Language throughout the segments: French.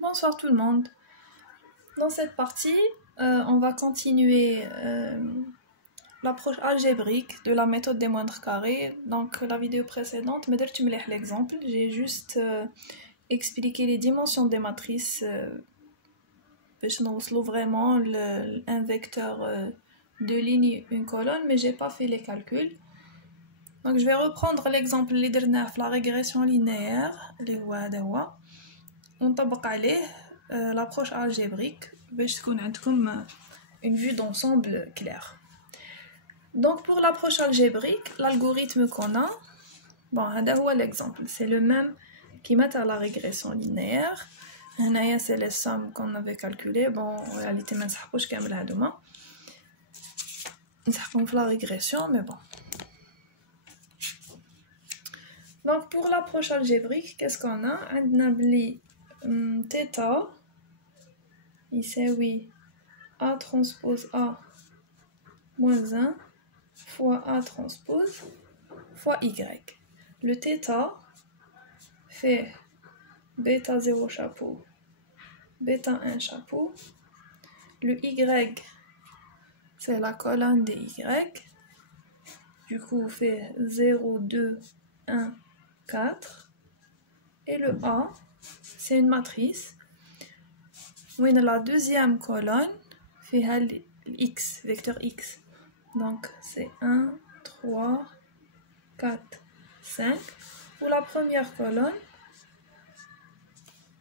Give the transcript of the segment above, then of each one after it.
Bonsoir tout le monde. Dans cette partie, on va continuer l'approche algébrique de la méthode des moindres carrés. Donc la vidéo précédente, tu me l'exemple, j'ai juste expliqué les dimensions des matrices pour vraiment un vecteur de ligne, une colonne, mais j'ai pas fait les calculs. Donc je vais reprendre l'exemple اللي درناه في la régression linéaire اللي هو هذا هو ونطبق عليه l'approche algébrique باش تكون عندكم une vue d'ensemble claire. Donc pour l'approche algébrique, l'algorithme qu'on a, bon هذا هو l'exemple, c'est le même qui met à la régression linéaire. هنايا c'est les sommes qu'on avait calculées. Bon en réalité ما نسحقوش كامل هادوما نسحقهم في la régression, mais bon. Donc pour l'approche algébrique, qu'est-ce qu'on a? On a θ يساوي A transpose A moins 1 fois A transpose fois Y. Le θ fait bêta 0 chapeau, bêta 1 chapeau. Le Y, c'est la colonne des Y. Du coup, fait 0, 2, 1, 4. Et le A, c'est une matrice. Où la deuxième colonne fait X, vecteur X. Donc, c'est 1, 3, 4, 5. Pour la première colonne,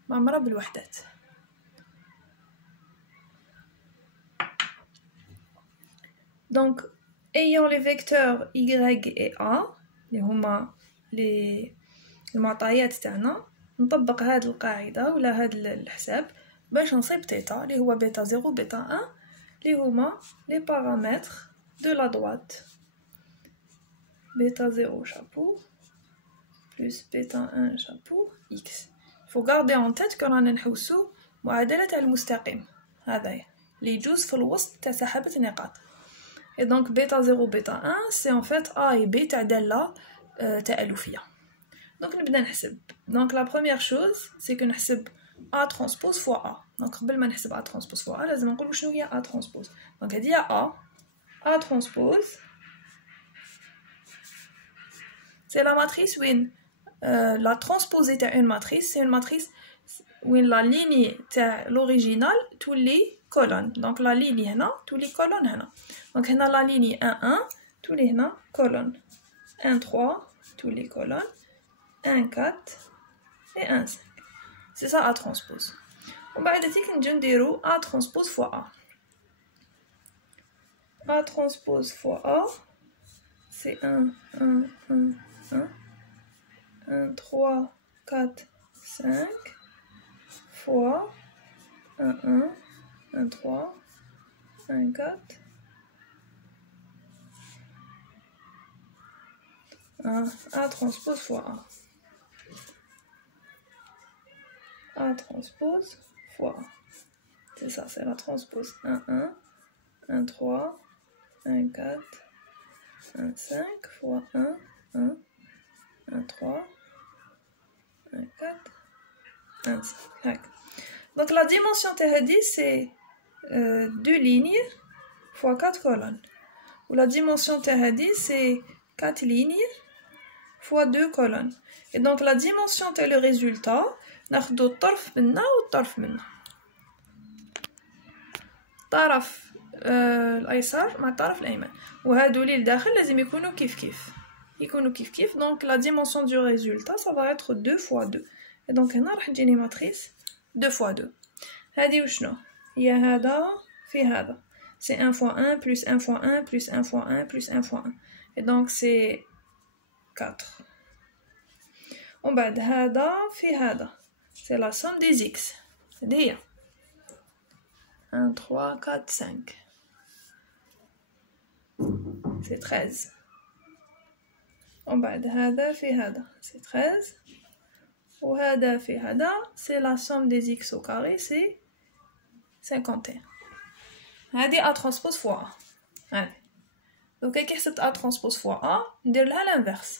معمرة بالوحدات. Donc, ayant les vecteurs Y et A, اللي هما المعطيات تاعنا، نطبق هاد القاعدة ولا هاد الحساب باش نصيب θ اللي هو بيتا 0 بيتا 1 اللي هما les paramètres de la droite. Bêta 0 chapeau plus bêta 1 chapeau x. Il faut garder en tête que رانا نحوسو معادلة تاع المستقيم هذايا اللي يجوز في الوسط تاع سحابة النقاط. Et donc bêta 0 bêta 1 c'est en fait A et B تاع دالة تألفية. Donc نبدا نحسب. Donc la première chose c'est que نحسب A transpose fois A. Donc قبل ما نحسب A transpose fois A لازم نقولو شنو هي A transpose. Donc هذه هي A transpose c'est la matrice où la transposée تاع une matrice, c'est une matrice où la ligne تاع l'original تولي colonne. Donc la ligne هنا تولي colonne هنا. Donc هنا la ligne 1 1 تولي هنا colonne 1 3 تولي colonne 1 4 et 1 5. C'est ça A transpose. وبعد ذيك نجيو نديرو A transpose fois A. A transpose fois A c'est 1 1 1 1 1 3 4 5 fois 1 1 1 3 1 4 A transpose fois A. A transpose fois A. C'est ça, c'est la transpose 1 1 1 3 1 4 1 5 fois 1 1 1 3 1 4 1 5. Donc la dimension THD c'est 2 lignes fois 4 colonnes. Ou la dimension THD c'est 4 lignes fois 2 colonnes. Et donc la dimension c'est le résultat. ناخدو الطرف منا والطرف منا. الطرف الايسر مع الطرف الايمن. وهادو اللي لداخل لازم يكونوا كيف كيف. Donc la dimension du résultat ça va être 2 fois 2. Et donc هنا راح تجيني ماتريس 2 fois 2. هادي وشنو هي هذا في هذا. C'est 1 fois 1 plus 1 fois 1 plus 1 fois 1 plus 1 fois 1. Et donc c'est 4. ومن بعد هذا في هذا. C'est la somme des x. C'est 1, 3, 4, 5. C'est 13. ومن بعد هذا في هذا. C'est 13. وهذا في هذا. C'est la somme des x au carré. C'est 51. هذه A transpose fois A. هذه. Donc كي حسبت A transpose fois A ندير لها l'inverse.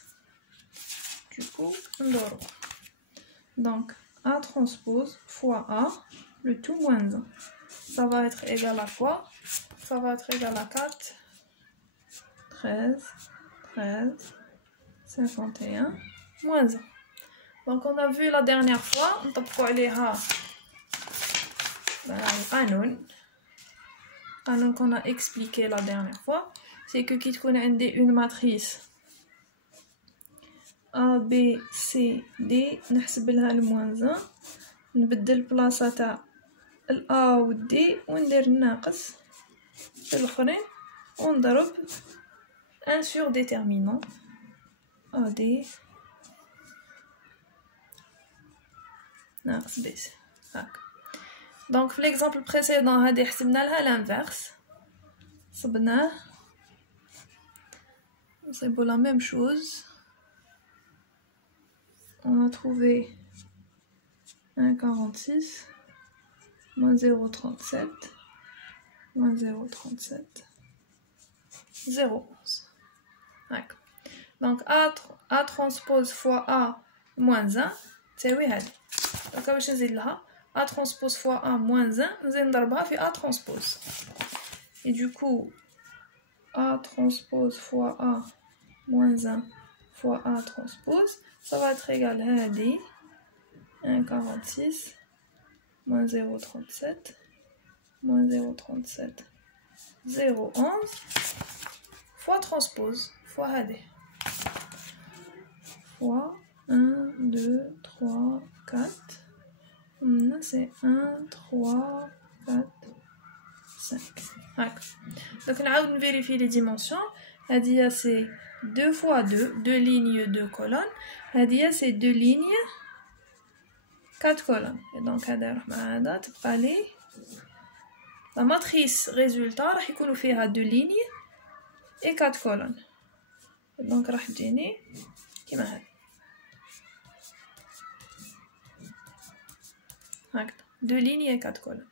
Du coup ندورو. Donc A transpose fois A, le tout moins 1. Ça va être égal à quoi? Ça va être égal à 4, 13, 13, 51, moins 1. Donc on a vu la dernière fois, on طبقوا عليها القانون qu'on a expliqué la dernière fois, c'est que كي تكون عندي une matrice A, B, C, D نحسب لها الموان 1 نبدل بلاصة تاع ال A و D وندير الناقص في الاخرين ونضرب 1 sur déterminant AD ناقص B C. هاكا. Donc في l'exemple précédent هادي حسبنا لها l'inverse صبناه c'est pour la même chose. On a trouvé 1,46 moins 0,37 moins 0,37 0,11. D'accord. Donc A transpose fois A moins 1 تساوي هذه. Donc باش نزيد لها A transpose fois A moins 1 نزيد نضربها في A transpose. Et du coup A transpose fois A moins 1 fois A transpose, ça va être égal à 1,46 moins 0,37 moins 0,37 0,11 fois transpose fois AD fois 1, 2, 3, 4. C'est 1, 3, 4, 5. Donc on va vérifier les dimensions. C'est 2 fois 2, 2 lignes, 2 colonnes. C'est 2 lignes, 4 colonnes. Et donc la matrice résultat راح يكونوا فيها 2 lignes et 4 colonnes. Et donc راح تجيني كيما هذا. هكذا 2 lignes et 4 colonnes.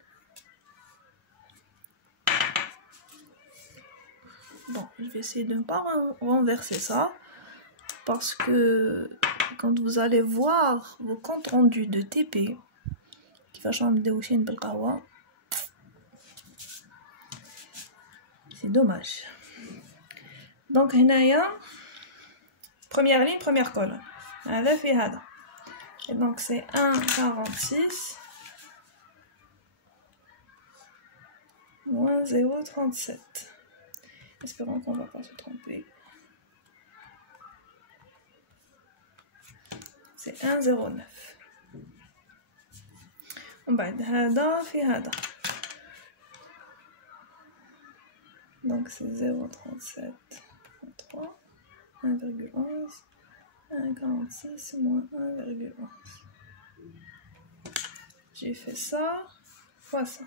Bon, je vais essayer de ne pas renverser ça parce que quand vous allez voir vos comptes rendus de TP qui va changer de ouchine بالقهوة, c'est dommage. Donc هنايا première ligne, première colonne. هذا في هذا. Et donc c'est 1,46 moins 0,37. Espérons qu'on ne va pas se tromper. C'est 1,09. وبعد هذا في هذا. Donc c'est 0,37 3 1,11 1,46 moins 1,11. J'ai fait ça fois ça.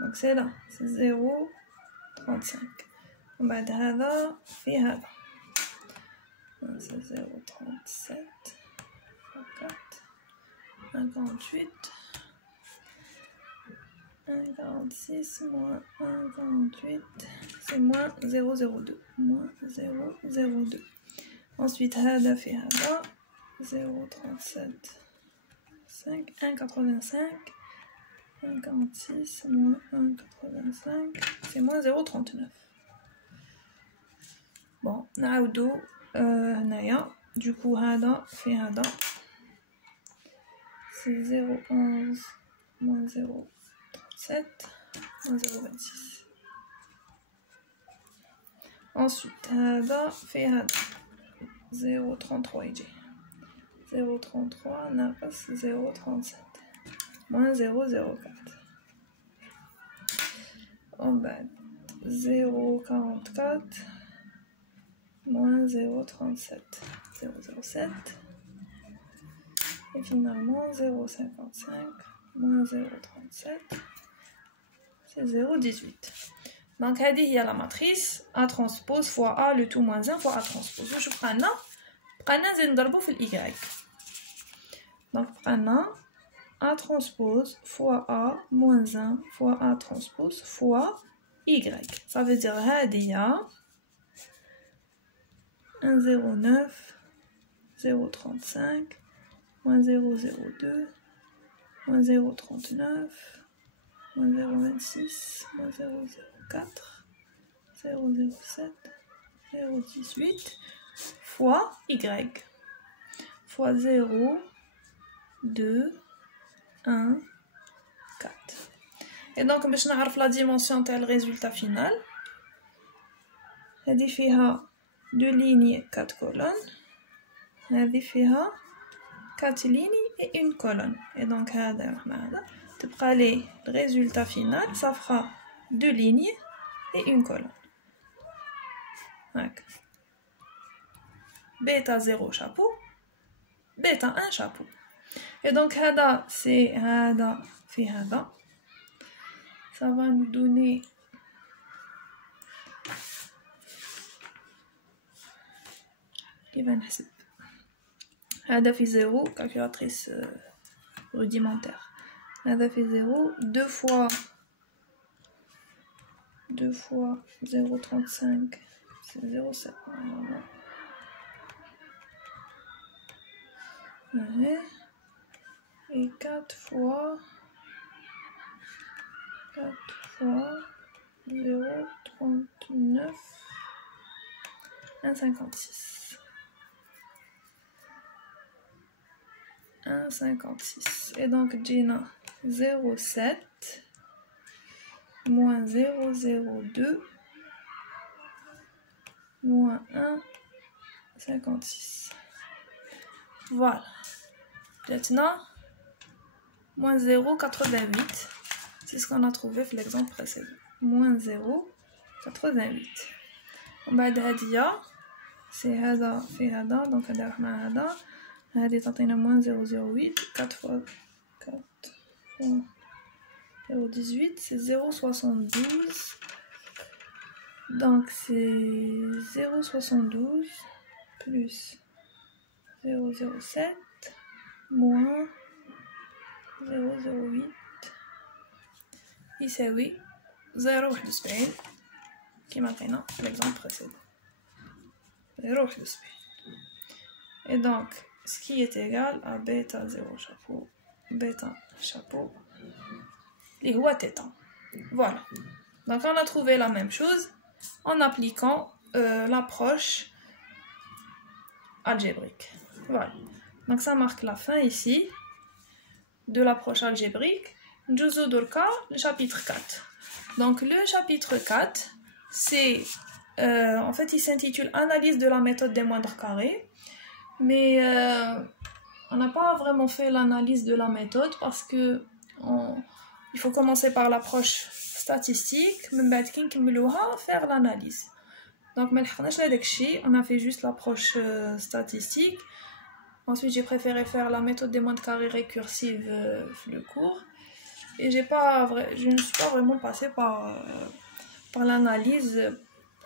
Donc c'est là, c'est 0,35. وبعد هذا في هذا. C'est 0,37 4 1,48 1,46 moins 1,48 c'est moins 0,02 moins 0,02. Ensuite هذا في هذا 0,37 5 1,85 1,46 moins 1,85 c'est moins 0,39. Bon نعاودو هنايا du coup هذا في هذا c'est 0,11 moins 0,37 moins 0,26. ensuite هذا في هذا 0,33 يجي 0,33 ناقص 0,37 moins 0,04. ومن بعد 0,44 moins 0,37 0,07 et finalement 0,55 moins 0,37 c'est 0,18. Donc هذه هي la matrice A transpose fois A le tout moins 1 fois A transpose. واش بقالنا نزيد نضربو في الY. donc بقالنا A transpose fois A moins 1 fois A transpose fois Y. ça veut dire هذه 1,09 0,35 moins 0,02 moins 0,39, moins 0,26, moins 0,04, 0,07, 0,18 fois y fois 0, 2, 1, 4. Et donc, باش نعرف la dimension تاع le résultat final. هذه فيها 2 lignes 4 colonnes. هذه فيها 4 lignes et une colonne. Et donc, هذا تبقى لي le résultat final, ça fera 2 lignes et une colonne. هكا. Bêta 0 chapeau, bêta 1 chapeau. Et donc, هذا c'est هذا في هذا. Ça va nous donner كيف نحسب هذا في 0 calculatrice rudimentaire. هذا في 0 2 fois 0,35 c'est 0,7 normalement. Et 4 fois 0,39 1,56 1,56 et donc Gina 0,7 moins 0,02 moins 1,56. Voilà. Maintenant, moins 0,88. C'est ce qu'on a trouvé dans l'exemple précédent. Moins 0,88. وبعد هادية c'est هذا في هذا donc هذا راح مع هذا. هذه تعطينا moins 0,08 4 fois 4 fois 0,18 c'est 0,72 donc c'est 0,72 plus 0,07 moins 0,08 يساوي 0,71 كما عطينا في l'exemple précédent 0,71 et donc ce qui est égal à bêta 0 chapeau bêta chapeau et ou θ. Voilà. Donc on a trouvé la même chose en appliquant l'approche algébrique. Voilà. Donc ça marque la fin ici de l'approche algébrique. Nous avons le chapitre 4. Donc le chapitre 4, c'est en fait il s'intitule Analyse de la méthode des moindres carrés. Mais on n'a pas vraiment fait l'analyse de la méthode parce que il faut commencer par l'approche statistique, faire l'analyse. Donc on a fait juste l'approche statistique. Ensuite j'ai préféré faire la méthode des moindres carrés récursive le cours. Et je ne suis pas vraiment passée par l'analyse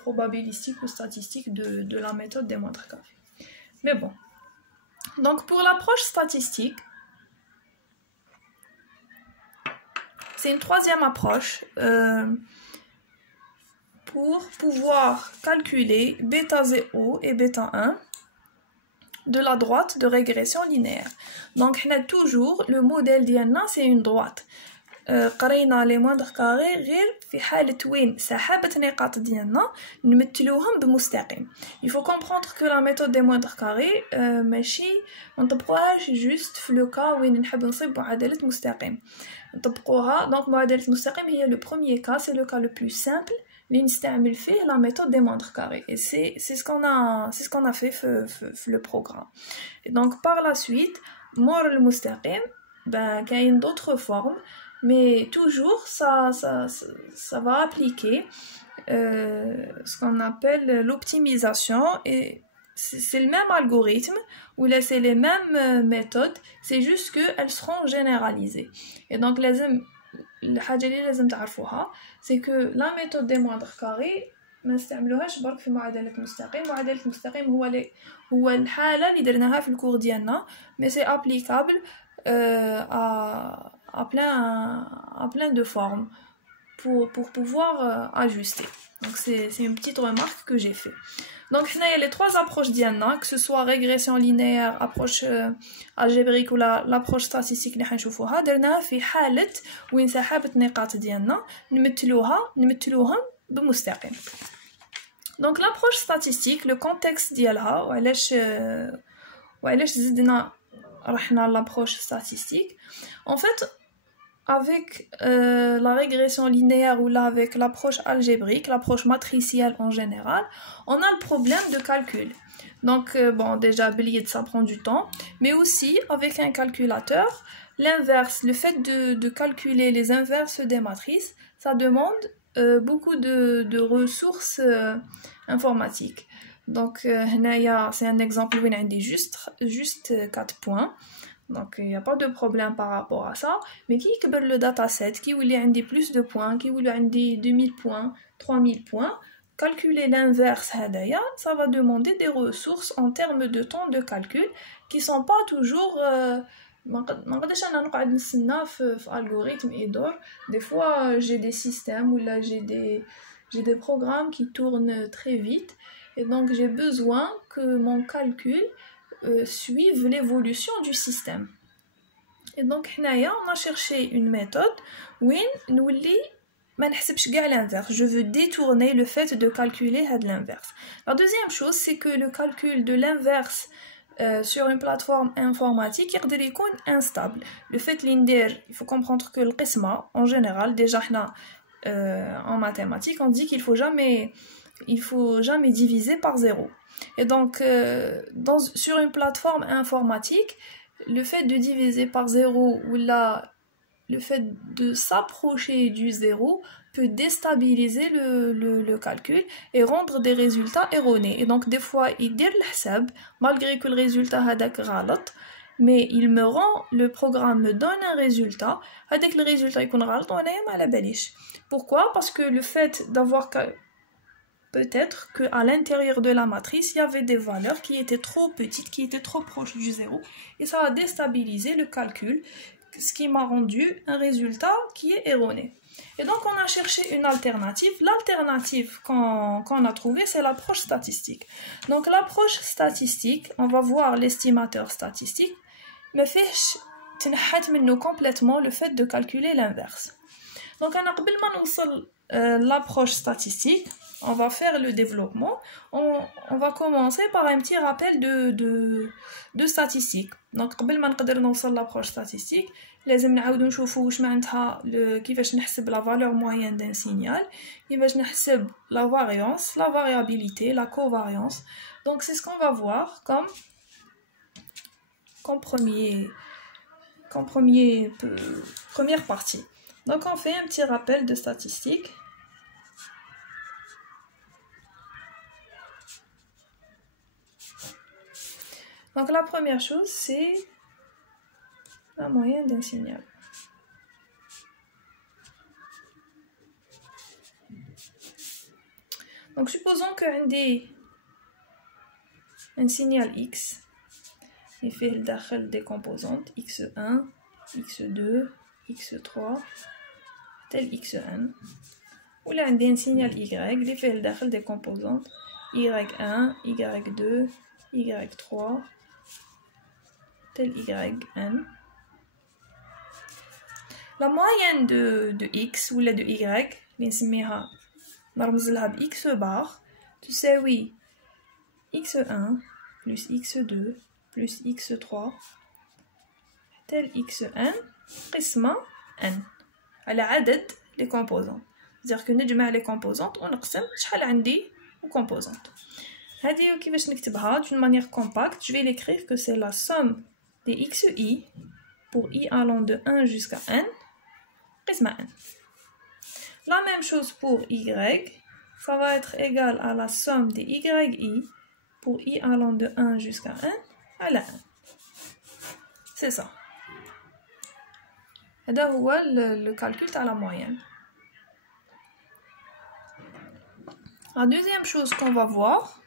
probabilistique ou statistique de la méthode des moindres carrés. Mais bon. Donc pour l'approche statistique, c'est une troisième approche pour pouvoir calculer bêta 0 et bêta 1 de la droite de régression linéaire. Donc on a toujours le modèle d'Iana, c'est une droite. قرينا لي موندغ كاري غير في حالة وين سحابة نقاط ديالنا نمثلوهم بمستقيم. Il faut comprendre que la méthode des moindres carrés ماشي نطبقوهاش juste في لو كا وين نحب نصيب معادلة مستقيم. نطبقوها donc معادلة مستقيم هي le premier cas, c'est le cas le plus simple اللي نستعمل فيه la méthode des moindres carrés et c'est ce qu'on a fait في le programme. Et donc par la suite مور المستقيم ben كاين d'autres formes. Mais toujours, ça va appliquer ce qu'on appelle l'optimisation. Et c'est le même algorithme, ou là c'est les mêmes méthodes, c'est juste qu'elles seront généralisées. Et donc, c'est que la méthode des moindres carrés, ما نستعملوهاش برك في معادلة مستقيم. معادلة مستقيم هو الحالة اللي درناها في الكور ديالنا, mais c'est applicable à plein de formes. pour pouvoir ajuster. Donc c'est une petite remarque que j'ai fait. Donc il y a les trois approches d'IANA, que ce soit régression linéaire, approche algébrique ou l'approche statistique اللي حنشوفوها درناها في حالة وين سحبت نقاط ديالنا نمثلوهم بمستقيم. Donc l'approche statistique, le contexte ديالها وعلاش زدنا رحنا l'approche statistique. En fait, avec la régression linéaire ou là avec l'approche algébrique, l'approche matricielle en général, on a le problème de calcul. Donc bon, déjà Blied ça prend du temps, mais aussi avec un calculateur, l'inverse, le fait de calculer les inverses des matrices, ça demande beaucoup de ressources informatiques. Donc c'est un exemple où on a juste 4 points. Donc il n'y a pas de problème par rapport à ça, mais qui est le dataset, qui voulait ait plus de points, qui voulait ait 2000 points, 3000 points, calculer l'inverse, ça va demander des ressources en termes de temps de calcul qui ne sont pas toujours algorithme et d'or. Des fois j'ai des systèmes où là j'ai des programmes qui tournent très vite et donc j'ai besoin que mon calcul suivent l'évolution du système. Et donc on a cherché une méthode où l'inverse. Je veux détourner le fait de calculer l'inverse. La deuxième chose, c'est que le calcul de l'inverse sur une plateforme informatique est instable. Le fait il faut comprendre que le qisma, en général, déjà en mathématiques, on dit qu'il faut jamais diviser par 0. Et donc, sur une plateforme informatique, le fait de diviser par 0 ou là, le fait de s'approcher du 0 peut déstabiliser le calcul et rendre des résultats erronés. Et donc, des fois, il dit l'hsab, malgré que le résultat hadak ghalat, mais le programme me donne un résultat, avec le résultat يكون غلط وانا ما على باليش. Pourquoi? Parce que le fait d'avoir peut-être qu'à l'intérieur de la matrice, il y avait des valeurs qui étaient trop petites, qui étaient trop proches du 0, et ça a déstabilisé le calcul, ce qui m'a rendu un résultat qui est erroné. Et donc on a cherché une alternative. L'alternative qu'on a trouvée, c'est l'approche statistique. Donc l'approche statistique, on va voir l'estimateur statistique, mais fait complètement le fait de calculer l'inverse. Donc l'approche statistique, on va faire le développement. On va commencer par un petit rappel de statistiques. Donc قبل ما نقدر نوصل l'approche statistique, لازم نعاودو نشوفو واش معناتها كيفاش نحسب la valeur moyenne d'un signal, كيفاش نحسب la variance, la variabilité, la covariance. Donc c'est ce qu'on va voir comme première partie. Donc on fait un petit rappel de statistiques. Donc la première chose, c'est la moyenne d'un signal. Donc supposons qu'on ait un signal X, il fait des composantes X1, X2, X3, tel Xn. Ou là on a un signal Y, il fait des composantes Y1, Y2, Y3, tel Yn. La moyenne de X ou de Y, نرمز لها ب X bar, تساوي X1 plus X2 plus X3 tel Xn قسمة N على عدد les composantes. C'est-à-dire que نجمع les composantes ونقسم شحال عندي composantes. هذه كيفاش نكتبها d'une manière compacte, je vais l'écrire que c'est la somme des xi pour i allant de 1 jusqu'à n قسمة n. La même chose pour y, ça va être égal à la somme des yi pour i allant de 1 jusqu'à n à la n. C'est ça. Et là, voit le calcul à la moyenne. La deuxième chose qu'on va voir,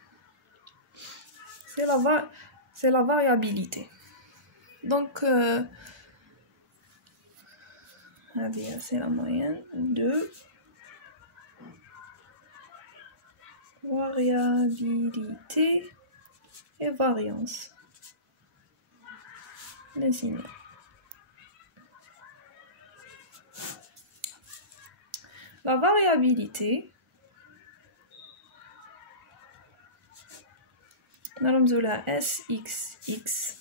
c'est la variabilité. Donc, c'est la moyenne de variabilité et variance des signaux. La variabilité, نرمزو لها SXX.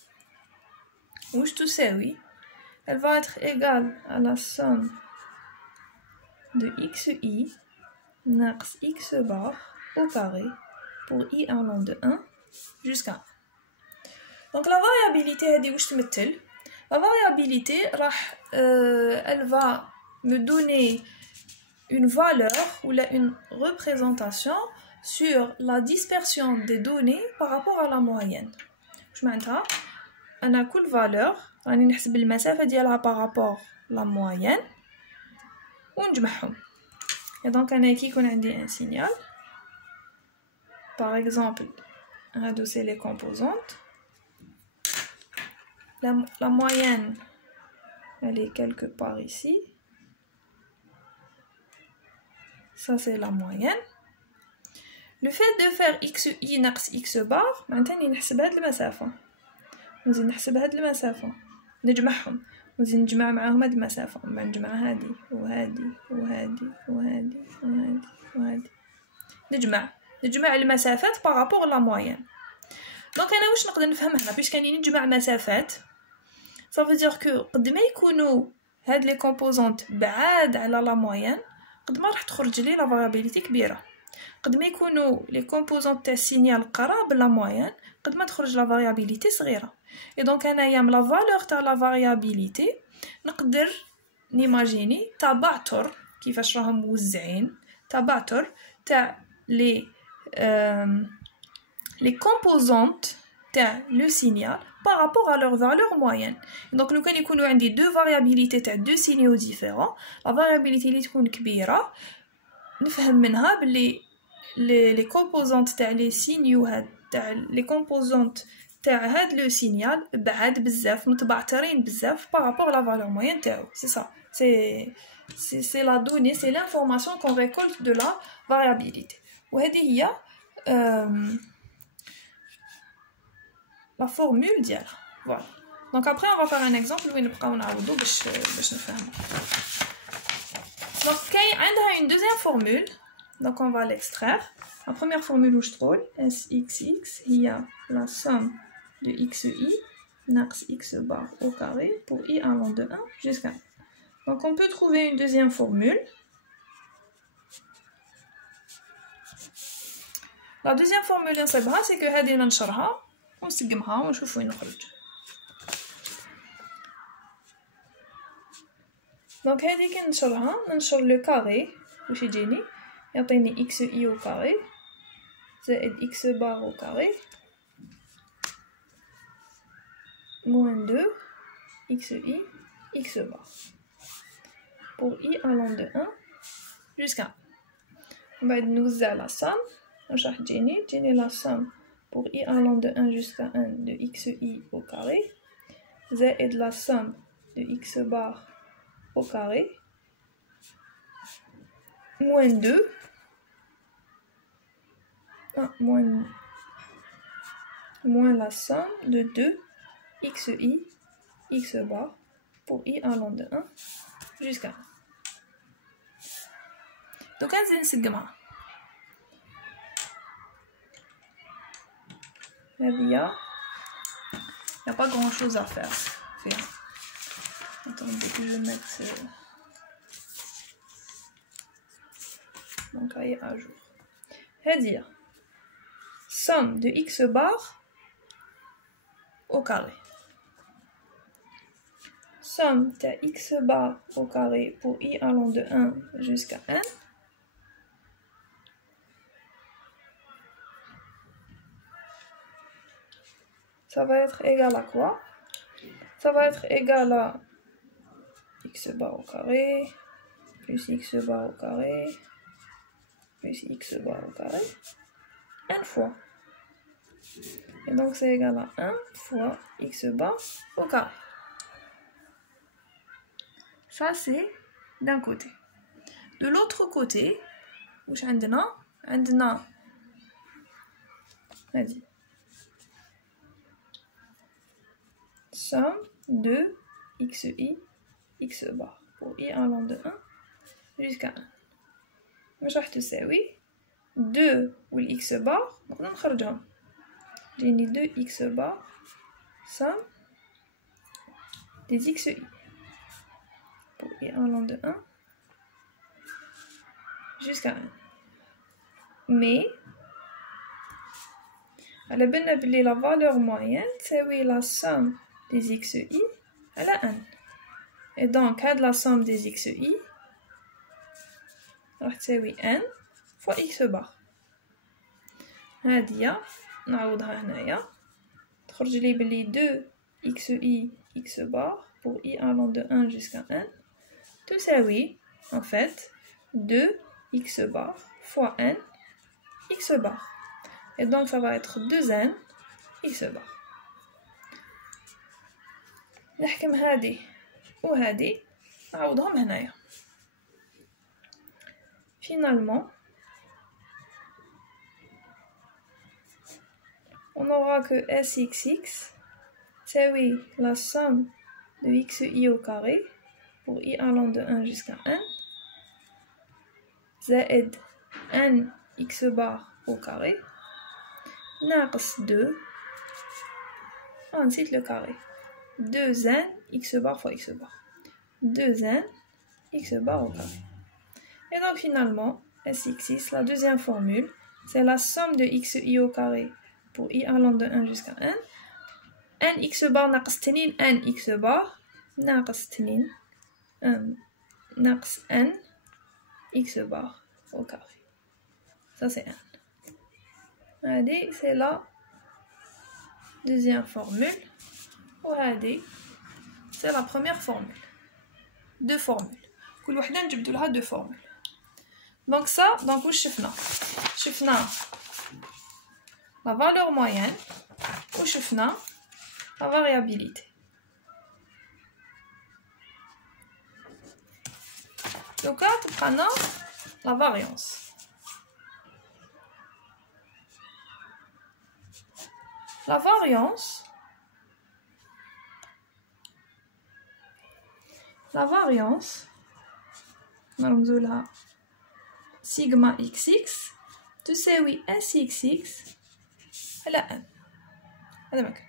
وش تساوي؟ Elle va être égale à la somme de XI ناقص X bar au carré pour I allant de 1 jusqu'à 1. Donc la variabilité هذه وش تمثل؟ La variabilité راح elle va me donner une valeur ou une représentation sur la dispersion des données par rapport à la moyenne. واش معناتها؟ أنا كل valeur راني نحسب المسافة ديالها par rapport à la moyenne ونجمعهم. Et donc أنا كي يكون عندي un signal, par exemple هادو c'est les composantes. La moyenne elle est quelque part ici. Ça c'est la moyenne. Le fait de faire xi ناقص x bar معناتها نحسب هاد المسافة ونزيد نحسب هاد المسافة نجمعهم ونزيد نجمع معاهم هاد المسافة ومن بعد نجمع هادي وهادي وهادي وهادي وهادي وهادي نجمع المسافات بارابور لا موين. دونك انا واش نقدر نفهم هنا باش كاني نجمع مسافات صافي دير كو قد ما يكونوا هاد لي كومبوزونط بعاد على لا موين قد ما راح تخرج لي لا فاريابيليتي كبيره. قد ما يكونوا لي كومبوزونط تاع السينيال قراب لا موين قد ما تخرج لا فاريابيليتي صغيره. اي دونك انايا من لا فالور تاع لا فاريابيليتي نقدر نيماجيني تبعتر كيفاش راهم موزعين تبعتر تاع لي composantes تاع لو سينيال par rapport à leur valeur moyenne. Donc لو كان يكونوا عندي دو فاريابيليتي تاع دو سينيو ديفيرون لا فاريابيليتي اللي تكون كبيره نفهم منها بلي لي composantes تاع لي سينيو هاد تاع لي composantes تاع هاد لو سينيال بعاد بزاف متبعترين بزاف par rapport à la valeur moyenne تاعو. C'est ça, c'est la donnée, c'est l'information qu'on récolte de la variabilité. وهذه هي la formule ديالها. Voilà. Donc après on va faire un exemple وين نبقاو نعاودو باش نفهمو. Donc كاين عندها une deuxième formule. Donc on va l'extraire. La première formule واش تقول SXX هي la somme de XI ناقص X bar au carré pour I allant de 1 jusqu'à 1. Donc on peut trouver une deuxième formule. La deuxième formule نصيبها c'est que هذه ننشرها ونسقمها ونشوف وين نخرج. Donc هذه كي ننشرها ننشر لو كاري واش يجيني يعطيني XI au carré زائد X bar au carré moins 2 XI X bar pour I allant de 1 jusqu'à 1. بعد نوزع la somme واش راح تجيني la somme pour I allant de 1 jusqu'à 1 de XI au carré زائد la somme de X bar au carré moins 2 moins la somme de 2 XI X bar pour I allant de 1 jusqu'à 1. Donc نزيد نسقمها. Il n'y a pas grand chose à faire. Attendez que je mette mon cahier à jour. C'est-à-dire somme de X bar au carré. Somme de X bar au carré pour I allant de 1 jusqu'à 1. Ça va être égal à quoi? Ça va être égal à X bar au carré plus X bar au carré plus X bar au carré 1 fois. Et donc c'est égal à 1 fois X bar au carré. Ça c'est d'un côté. De l'autre côté, عندنا هادي somme de xi x bar pour i allant de 1 jusqu'à 1 واش راح تساوي 2 والx bar نقدر نخرجهم جيني 2 x bar somme des xi pour i allant de 1 jusqu'à 1 mais على بالنا بلي la valeur moyenne تساوي la somme des xi على 1 et donc هاد la somme des xi راح تساوي n fois x bar هادية نعوضها هنايا تخرج لي بلي 2 xi x bar pour i allant de 1 jusqu'à 1 تساوي en fait 2 x bar fois n x bar et donc ça va être 2n x bar نحكم هادي وهادي نعوضهم هنايا finalement on aura que sxx تساوي la somme de xi au carré pour i allant de 1 jusqu'à 1 زائد n x bar au carré ناقص 2 نسيت le carré 2n x bar fois x bar 2n x bar au carré. Et donc finalement, sxx, la deuxième formule, c'est la somme de xi au carré pour i allant de 1 jusqu'à 1 n x bar ناقص 2 n x bar ناقص 2 ناقص n x bar au carré. Ça c'est 1. Allez, c'est la deuxième formule. وهذه c'est la première formule. Deux formules. كل وحدة نجبدو لها deux formules. Donc ça, donc واش شفنا la valeur moyenne وشفنا la variabilité. Donc là, تبقى la variance. La variance, نرمزو لها sigma xx تساوي sxx على n. هذا مكان.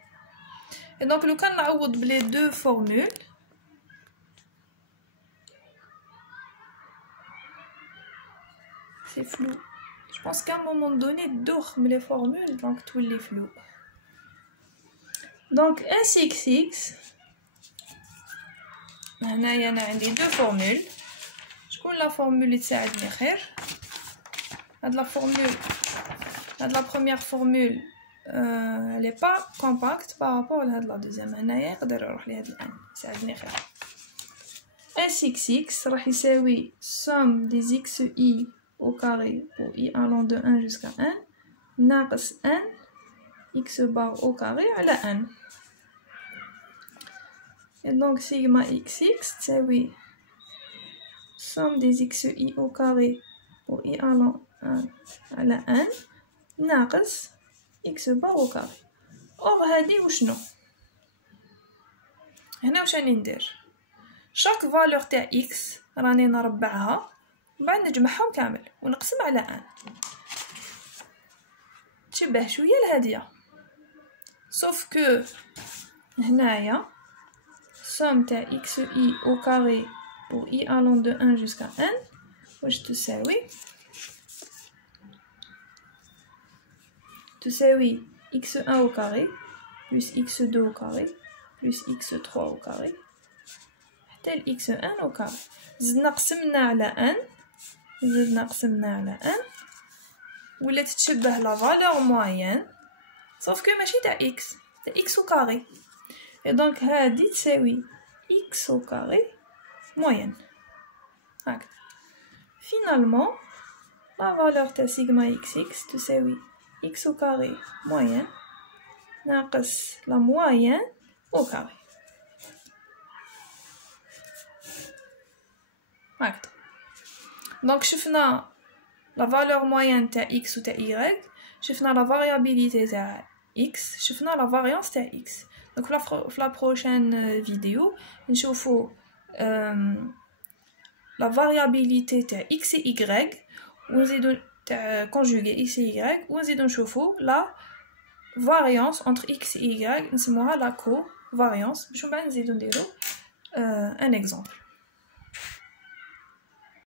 Et donc لو كان نعوض بلي deux formules c'est flou. Je pense qu'à un moment donné d'autres les formules donc tous les flous. Donc sxx هنايا انا عندي deux formules. شكون la formule اللي تساعدني خير؟ هاد la première formule elle est pas compacte par rapport à la deuxième. هنايا يقدر يروح لهاد الان يساعدني خير. sxx راح يساوي somme des xi au carré pour i allant de 1 jusqu'à 1 ناقص n x bar au carré على n. Et donc sigma xx تساوي somme des xi au carré pour i allant 1 على n ناقص x bar au carré. or هادي وشنو هنا واش راني ندير chaque valeur تاع x راني نربعها بعد نجمعهم كامل ونقسم على 1 تشبه شويه لهاديه sauf que هنايا somme تاع xi au carré pour i allant de 1 jusqu'à n واش تساوي x1 au carré plus x2 au carré plus x3 au carré حتى x1 au carré. زدنا قسمنا على n ولات تشبه la valeur moyenne sauf que ماشي تاع x تاع x au carré. Et donc هادي تساوي x au carré moyenne. هكذا. Finalement la valeur تاع sigma xx تساوي x au carré moyenne ناقص la moyenne au carré. هكذا. Donc شفنا la valeur moyenne تاع x و تاع y شفنا la variabilité تاع x شفنا la variance تاع x. Donc la prochaine vidéo نشوفوا la variabilité تاع x et y ونزيدو تاع conjuguer x et y ونزيدو نشوفوا la variance entre x et y نسموها la covariance باش من بعد نزيدو نديرو un exemple.